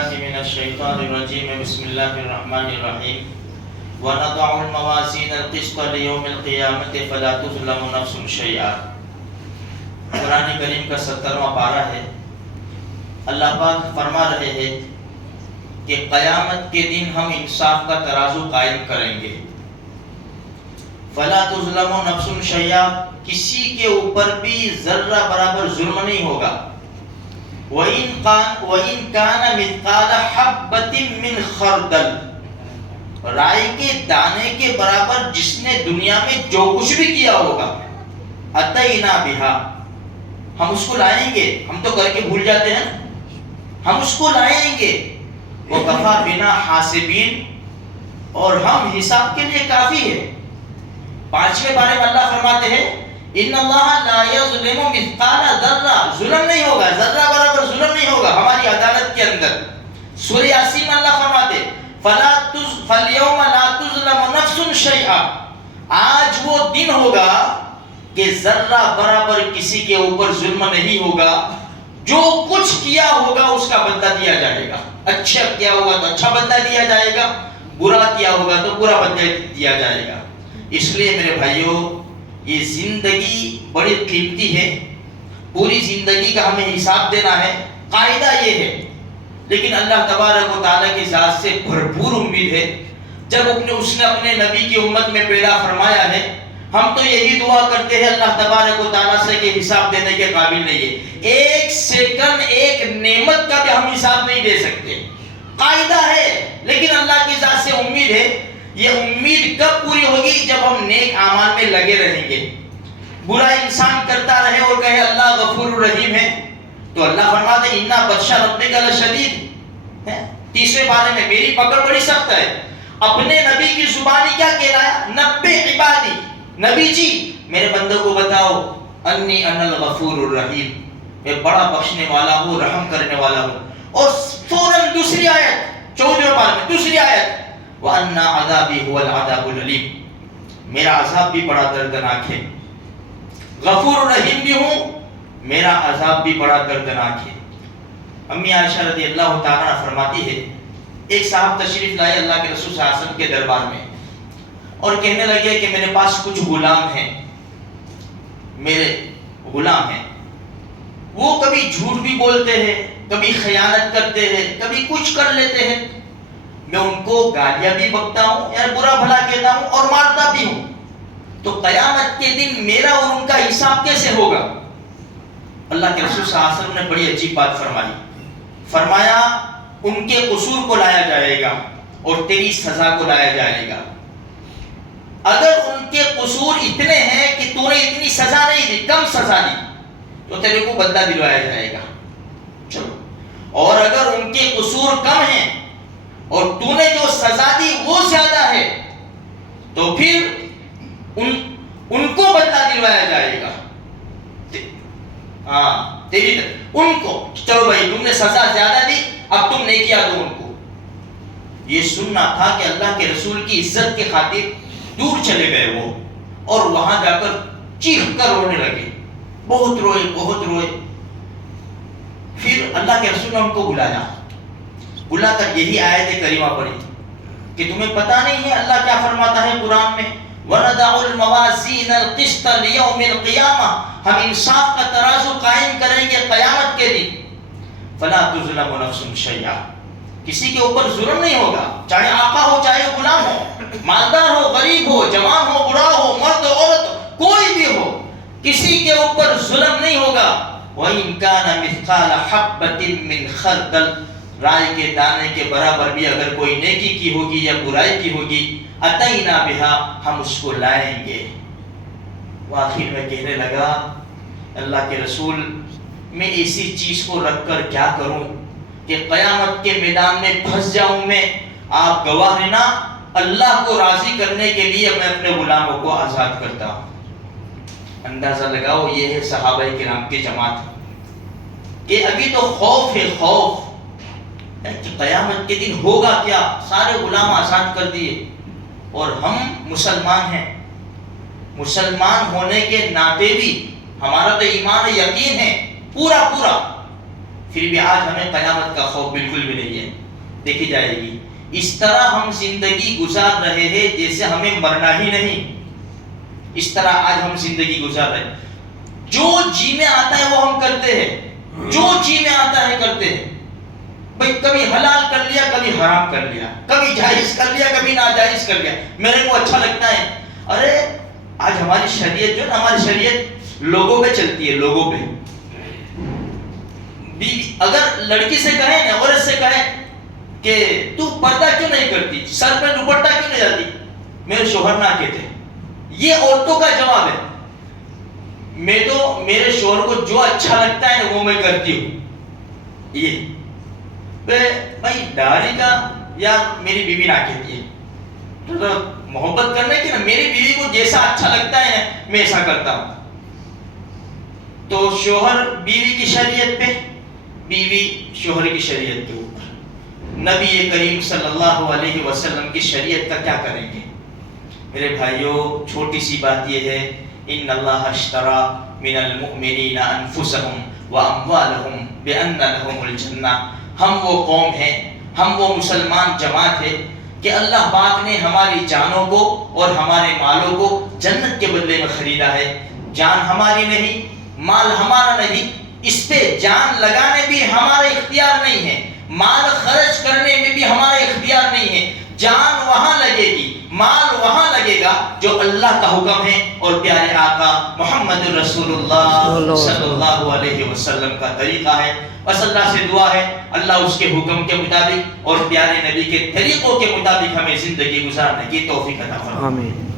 بالله من الشيطان الرجيم بسم الله الرحمن الرحيم ونضع الموازين القسط ليوم القيامة فلا تظلم نفس شيئا۔ قرآن کریم کا 70واں پارہ ہے۔ اللہ پاک فرما رہے ہیں کہ قیامت کے دن ہم انصاف کا ترازو قائم کریں گے۔ فلا تظلم نفس شیئا، کسی کے اوپر بھی ذرہ برابر ظلم نہیں ہوگا۔ وَإِن كَانَ مِثْقَالَ حَبَّةٍ مِّنْ خَرْدَلٍ، رائی کے دانے کے برابر جس نے دنیا میں جو کچھ بھی کیا ہوگا، أَتَيْنَا بِهَا، ہم اس کو لائیں گے۔ ہم تو کر کے بھول جاتے ہیں، ہم اس کو لائیں گے۔ وَكَفَى بِنَا حَاسِبِينَ، اور ہم حساب کے لیے کافی ہے۔ 5ویں بارے میں اللہ فرماتے ہیں ان اللہ لا یظلم مثقال ذرہ، ظلم نہیں ہوگا، ذرہ برابر ظلم نہیں ہوگا ہماری عدالت کے اندر۔ سورہ یاسین میں اللہ فرماتے فَالْيَوْمَ لَا تُظْلَمُ نَفْسٌ شَيْئًا، آج وہ دن ہوگا کہ ذرہ برابر کسی کے اوپر ظلم نہیں ہوگا۔ جو کچھ کیا ہوگا اس کا بدلہ دیا جائے گا۔ اچھا کیا ہوگا تو اچھا بدلہ دیا جائے گا، برا کیا ہوگا تو برا بدلہ دیا جائے گا۔ اس لیے میرے بھائیوں، یہ زندگی بڑی قیمتی ہے، پوری زندگی کا ہمیں حساب دینا ہے، قاعدہ یہ ہے۔ لیکن اللہ تبارک و تعالیٰ کی ذات سے بھرپور امید ہے۔ جب اس نے اپنے نبی کی امت میں پیدا فرمایا ہے، ہم تو یہی دعا کرتے ہیں اللہ تبارک و تعالیٰ سے کہ حساب دینے کے قابل نہیں ہے۔ ایک سیکنڈ ایک نعمت کا بھی ہم حساب نہیں دے سکتے، قاعدہ ہے۔ لیکن اللہ کی ذات سے امید ہے۔ یہ امید کب پوری ہوگی؟ جب ہم نیک اعمال میں لگے رہیں گے۔ برا انسان کرتا رہے اور کہے اللہ غفور الرحیم ہے، تو اللہ فرماتے ہیں اِنَّ بَطْشَ رَبِّكَ لَشَدِيدٌ، 30ویں پارے میں میری پکڑ بڑی سخت ہے۔ اپنے نبی کی زبانی کیا کہلایا؟ نبّئ عبادی، نبی جی میرے بندوں کو بتاؤ انی انا الغفور الرحیم، میں بڑا بخشنے والا ہوں، رحم کرنے والا ہوں۔ اور فوراً دوسری آیت 14ویں پارے میں دوسری آیت وَأَنَّ عَذَابِي هُوَ الْعَذَابُ الْأَلِيمُ، میرا عذاب بھی بڑا دردناک ہے۔ غفور الرحیم بھی ہوں، میرا عذاب بھی بڑا دردناک ہے۔ امی عائشہ رضی اللہ تعالیٰ فرماتی ہے ایک صاحب تشریف لائے اللہ کے رسول صلی اللہ علیہ وسلم کے دربار میں اور کہنے لگے کہ میرے پاس کچھ غلام ہیں، میرے غلام ہیں، وہ کبھی جھوٹ بھی بولتے ہیں، کبھی خیانت کرتے ہیں، کبھی کچھ کر لیتے ہیں۔ میں ان کو گالیاں بھی بکتا ہوں، یعنی برا بھلا کہتا ہوں اور مارتا بھی ہوں، تو قیامت کے دن میرا اور ان کا حساب کیسے ہوگا؟ اللہ کے رسول صلی اللہ علیہ وسلم نے بڑی عجیب بات فرمائی، فرمایا ان کے قصور کو لایا جائے گا اور تیری سزا کو لایا جائے گا۔ اگر ان کے قصور اتنے ہیں کہ تو نے اتنی سزا نہیں دی، کم سزا دی، تو تیرے کو بدلہ دلوایا جائے گا، چلو۔ اور اگر ان کے قصور کم ہیں اور تو نے جو سزا دی وہ زیادہ ہے، تو پھر ان کو بدلہ دلوایا جائے گا۔ ہاں تیری ان کو، چلو بھائی تم نے سزا زیادہ دی، اب تم نیکیاں دو ان کو۔ یہ سننا تھا کہ اللہ کے رسول کی عزت کے خاطر دور چلے گئے وہ، اور وہاں جا کر چیخ کر رونے لگے، بہت روئے بہت روئے۔ پھر اللہ کے رسول نے ان کو بلا کر یہی آیت کریمہ پڑھی کہ تمہیں پتہ نہیں ہے اللہ کیا فرماتا ہے قرآن میں وَنَضَعُ الْمَوَازِينَ الْقِسْطَ لِيَوْمِ الْقِيَامَةِ، ہم انصاف کا ترازو قائم کریں گے قیامت کے دن۔ فَلَا تُظْلَمُ نَفْسٌ شَيْئًا، کسی کے اوپر ظلم نہیں ہوگا، چاہے آقا ہو چاہے غلام ہو، مالدار ہو غریب ہو، جوان ہو بوڑھا ہو، مرد ہو عورت ہو، کوئی بھی ہو، کسی کے اوپر ظلم نہیں ہوگا۔ وَإِن كَانَ مِثْقَالَ حَبَّةٍ مِّنْ خَرْدَلٍ، رائی کے دانے کے برابر بھی اگر کوئی نیکی کی ہوگی یا برائی کی ہوگی، اتینا بہا، ہم اس کو لائیں گے۔ وہ آخر میں کہنے لگا اللہ کے رسول میں ایسی چیز کو رکھ کر کیا کروں کہ قیامت کے میدان میں پھنس جاؤں میں؟ آپ گواہ ہیں نا، اللہ کو راضی کرنے کے لیے میں اپنے غلاموں کو آزاد کرتا ہوں۔ اندازہ لگاؤ یہ ہے صحابہ کرام کی جماعت کہ ابھی تو خوف ہے، خوف کہ قیامت کے دن ہوگا کیا، سارے غلام آزاد کر دیے، اور ہم مسلمان ہیں، مسلمان ہونے کے ناطے بھی ہمارا تو ایمان یقین ہے پورا پورا، پھر بھی آج ہمیں قیامت کا خوف بالکل بھی نہیں ہے، دیکھی جائے گی۔ اس طرح ہم زندگی گزار رہے ہیں جیسے ہمیں مرنا ہی نہیں، اس طرح آج ہم زندگی گزار رہے ہیں۔ جو جی میں آتا ہے وہ ہم کرتے ہیں، جو جی میں آتا ہے کرتے ہیں۔ بھئی کبھی حلال کر لیا، کبھی حرام کر لیا، کبھی جائز کر لیا، کبھی ناجائز کر لیا، میرے کو اچھا لگتا ہے۔ ارے آج ہماری شریعت جو ہے نا، ہماری شریعت لوگوں پہ چلتی ہے، لوگوں پہ۔ اگر لڑکی سے کہیں نا، عورت سے کہیں کہ تو پردہ کیوں نہیں کرتی، سر پہ دوپٹہ کیوں نہیں جاتی، میرے شوہر نہ کہتے، یہ عورتوں کا جواب ہے۔ میں تو میرے شوہر کو جو اچھا لگتا ہے نا وہ میں کرتی ہوں۔ یہ بھائی داڑھی کا یار میری بیوی نہ کہتی ہے، تو محبت کرنے کی نا، میری بیوی کو جیسا اچھا لگتا ہے نا میں ایسا کرتا ہوں۔ تو شوہر بیوی کی شریعت پہ، بیوی شوہر کی شریعت کے اوپر۔ نبی کریم صلی اللہ علیہ وسلم کی شریعت کا کیا کریں گے؟ میرے بھائیوں، چھوٹی سی بات یہ ہے، ان اللہ اشترى من المؤمنین انفسهم واموالهم بان لهم الجنہ۔ ہم وہ قوم ہیں، ہم وہ مسلمان جماعت ہے کہ اللہ پاک نے ہماری جانوں کو اور ہمارے مالوں کو جنت کے بدلے میں خریدا ہے۔ جان ہماری نہیں، مال ہمارا نہیں، اس پہ جان لگانے بھی ہمارا اختیار نہیں ہے، مال خرچ کرنے میں بھی ہمارا اختیار نہیں ہے۔ جان وہاں لگے گی، مال وہاں لگے گا جو اللہ کا حکم ہے اور پیارے آقا محمد رسول اللہ صلی اللہ علیہ وسلم کا طریقہ ہے۔ بس اللہ سے دعا ہے اللہ اس کے حکم کے مطابق اور پیارے نبی کے طریقوں کے مطابق ہمیں زندگی گزارنے کی توفیق عطا فرمائے۔ آمین۔